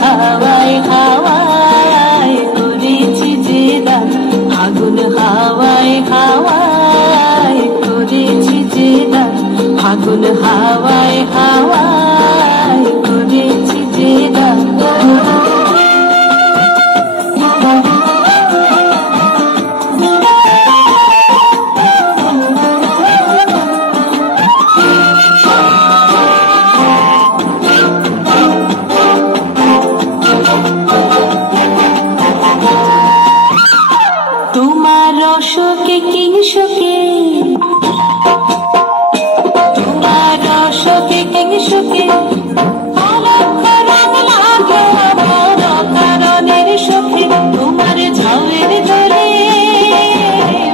হাওয়ায় হাওয়ায় করেছি যে দান, আগুন হাওয়ায় হাওয়ায় করেছি যে দান, আগুন হাওয়ায় হাওয়ায় করেছি যে দান। তোমার রসকে কিংসকে, তোমার রসকে কিংসকে কারণের সখে, তোমার ঝাউয়ের দলে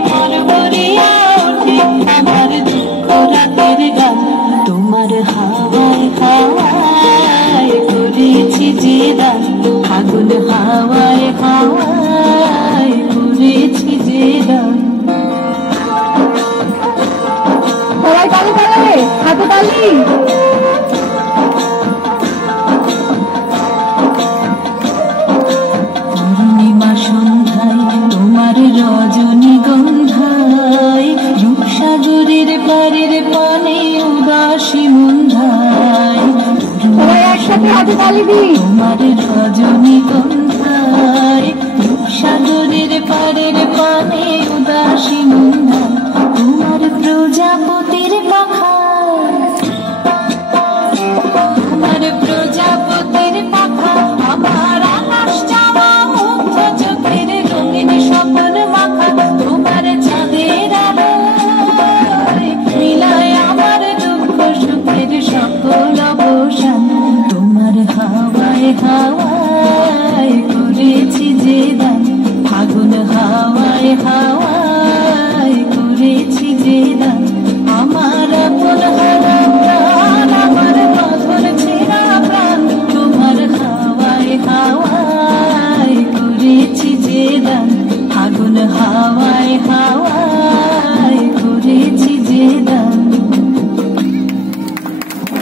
মন ভরিয়া ওঠে আমার দুঃখ রাতের গান। তোমার হাওয়ায় হাওয়ায় করেছি যে দান, আগুন হাওয়ায় হাওয়ায় করেছি যে দান। সবাই তালি তালে, হাতে তালি। পূর্ণিমা সন্ধ্যায় তোমার রজনীগন্ধায়, রূপসাগরের পারের পানে উদাসী মন্ধায়, সবাই একসাথে হাতে তালি দি। তোমার রজনী